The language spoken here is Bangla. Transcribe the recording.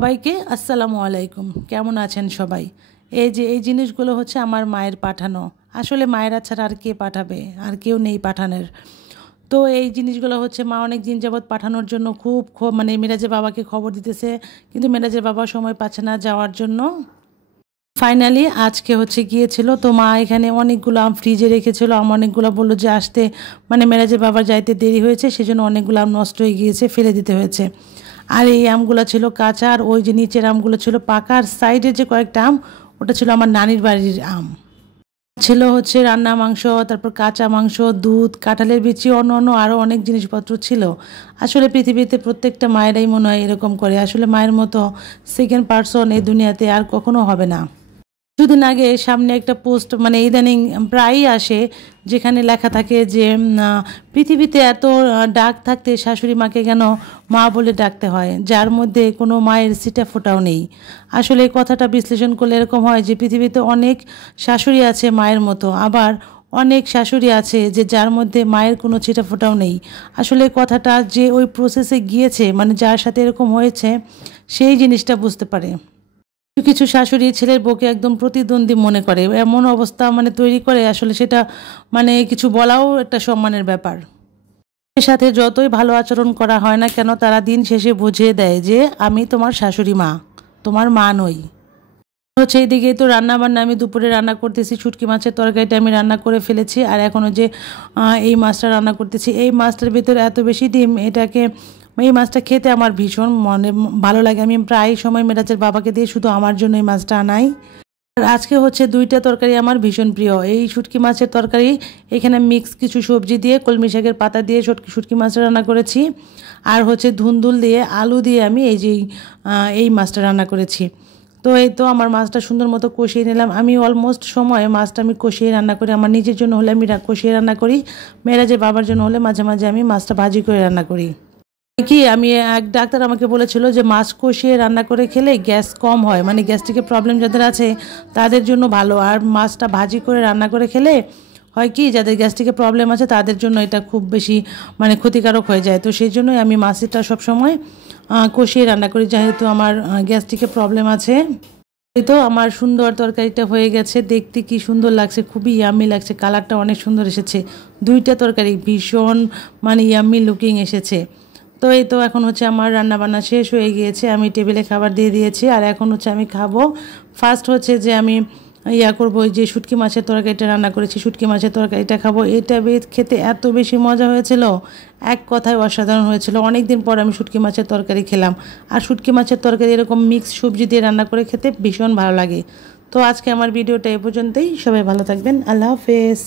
সবাইকে আসসালামু আলাইকুম। কেমন আছেন সবাই? এই জিনিসগুলো হচ্ছে আমার মায়ের পাঠানো। আসলে মায়েরা ছাড়া আর কে পাঠাবে, আর কেউ নেই পাঠানোর। তো এই জিনিসগুলো হচ্ছে মা অনেক দিন যাবৎ পাঠানোর জন্য খুব মানে মেরাজের বাবাকে খবর দিতেছে, কিন্তু মেরাজের বাবা সময় পাচ্ছে না যাওয়ার জন্য। ফাইনালি আজকে হচ্ছে গিয়েছিল, তো মা এখানে অনেকগুলো আম ফ্রিজে রেখেছিল। অনেকগুলো বললো যে আসতে মানে মেরাজের বাবার যাইতে দেরি হয়েছে, সেজন্য অনেকগুলো আম নষ্ট হয়ে গিয়েছে, ফেলে দিতে হয়েছে। আর এই আমগুলো ছিল কাঁচা, আর ওই যে নিচের আমগুলো ছিল পাকা, আর সাইডের যে কয়েকটা আম ওটা ছিল আমার নানির বাড়ির আম। ছিল হচ্ছে রান্না মাংস, তারপর কাঁচা মাংস, দুধ, কাঁঠালের বিচি, অন্য আরও অনেক জিনিসপত্র ছিল। আসলে পৃথিবীতে প্রত্যেকটা মায়েরাই মনে হয় এরকম করে। আসলে মায়ের মতো সেকেন্ড পারসন এই দুনিয়াতে আর কখনো হবে না। কিছুদিন আগে সামনে একটা পোস্ট মানে ইদানিং প্রায়ই আসে, যেখানে লেখা থাকে যে পৃথিবীতে এত ডাক থাকতে শাশুড়ি মাকে কেন মা বলে ডাকতে হয়, যার মধ্যে কোনো মায়ের ছিটা ফোঁটাও নেই। আসলে এই কথাটা বিশ্লেষণ করলে এরকম হয় যে পৃথিবীতে অনেক শাশুড়ি আছে মায়ের মতো, আবার অনেক শাশুড়ি আছে যে যার মধ্যে মায়ের কোনো ছিটা ফোঁটাও নেই। আসলে কথাটা যে ওই প্রসেসে গিয়েছে, মানে যার সাথে এরকম হয়েছে, সেই জিনিসটা বুঝতে পারে। কিছু শাশুড়ি ছেলের বউকে একদম প্রতিদ্বন্দ্বী মনে করে, এমন অবস্থা মানে তৈরি করে, আসলে সেটা মানে কিছু বলাও একটা সম্মানের ব্যাপার। এর সাথে যতই ভালো আচরণ করা হয় না কেন, তারা দিন শেষে বুঝিয়ে দেয় যে আমি তোমার শাশুড়ি মা, তোমার মা নই। হচ্ছে এইদিকে তো রান্না বান্না আমি দুপুরে রান্না করতেছি, শুটকি মাছের তরকারিটা আমি রান্না করে ফেলেছি, আর এখনও যে এই মাছটা রান্না করতেছি। এই মাছটার ভিতরে এত বেশি ডিম, এই মাছটা খেতে আমার ভীষণ ভালো লাগে। আমি প্রায় সময় মেরাজের বাবাকে দিয়ে শুধু আমার জন্য এই মাছটা আনাই। আর আজকে হচ্ছে দুইটা তরকারি আমার ভীষণ প্রিয়। এই শুটকি মাছের তরকারি, এখানে মিক্স কিছু সবজি দিয়ে কলমি শাকের পাতা দিয়ে শুটকি মাছটা রান্না করেছি, আর হচ্ছে ধুন্দুল দিয়ে আলু দিয়ে আমি এই মাছটা রান্না করেছি। তো এই তো আমার মাছটা সুন্দর মতো কষিয়ে নিলাম। আমি অলমোস্ট সময় মাছটা আমি কষিয়ে রান্না করি। আমার নিজের জন্য হলে আমি কষিয়ে রান্না করি, মেরাজের বাবার জন্য হলে মাঝে মাঝে আমি মাছটা ভাজি করে রান্না করি। আমি এক ডাক্তার আমাকে বলেছিল যে মাছ কষিয়ে রান্না করে খেলে গ্যাস কম হয়, মানে গ্যাস্ট্রিকের প্রবলেম যাদের আছে তাদের জন্য ভালো। আর মাছটা ভাজি করে রান্না করে খেলে হয় কি, যাদের গ্যাস্ট্রিকের প্রবলেম আছে তাদের জন্য এটা খুব বেশি মানে ক্ষতিকারক হয়ে যায়। তো সেই জন্যই আমি মাছটা সবসময় কষিয়ে রান্না করি, যেহেতু আমার গ্যাস্ট্রিকের প্রবলেম আছে। এই তো আমার সুন্দর তরকারিটা হয়ে গেছে, দেখতে কি সুন্দর লাগছে, খুবই ইয়াম্মি লাগছে, কালারটা অনেক সুন্দর এসেছে। দুইটা তরকারি ভীষণ মানে ইয়াম্মি লুকিং এসেছে। তো এই তো এখন হচ্ছে আমার রান্নাবান্না শেষ হয়ে গিয়েছে, আমি টেবিলে খাবার দিয়ে দিয়েছি, আর এখন হচ্ছে আমি খাবো। ফার্স্ট হচ্ছে যে আমি করবো, ওই যে শুটকি মাছের তরকারিটা রান্না করেছি, শুটকি মাছের তরকারিটা খাবো। এটা খেতে এত বেশি মজা হয়েছিল, এক কথায় অসাধারণ হয়েছিল। অনেক দিন পর আমি শুটকি মাছের তরকারি খেলাম, আর শুটকি মাছের তরকারি এরকম মিক্স সবজি দিয়ে রান্না করে খেতে ভীষণ ভালো লাগে। তো আজকে আমার ভিডিওটা এ পর্যন্তই। সবাই ভালো থাকবেন। আল্লাহ হাফেজ।